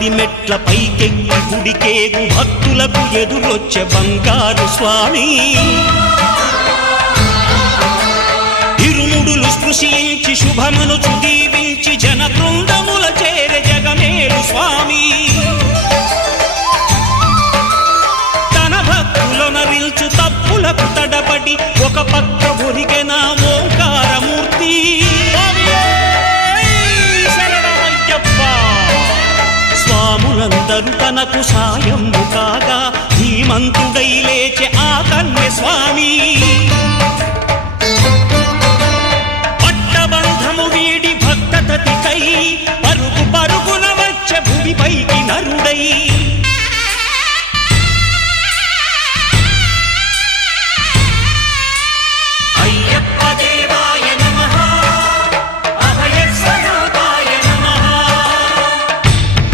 పడి మెట్ల పైకెక్కి గుడికేగు భక్తులకు ఎదురొచ్చే బంగారు స్వామి ఇరుముడులు స్పృశించి శుభమనుచు దీవించి జన బృందముల చేరే జగమేలు స్వామి తన భక్తులనరిల్చు తప్పులకు తడబడి ఒక పక్క ఒరిగెన ఓంకారమూర్తి స్వాములందరూ తనకు సాయము కాగా ధీమంతుడై లేచే ఆ కన్య స్వామి పట్టబంధము వీడి భక్తతతికై పరుగు పరుగున వచ్చే భూమిపైకి నరుడై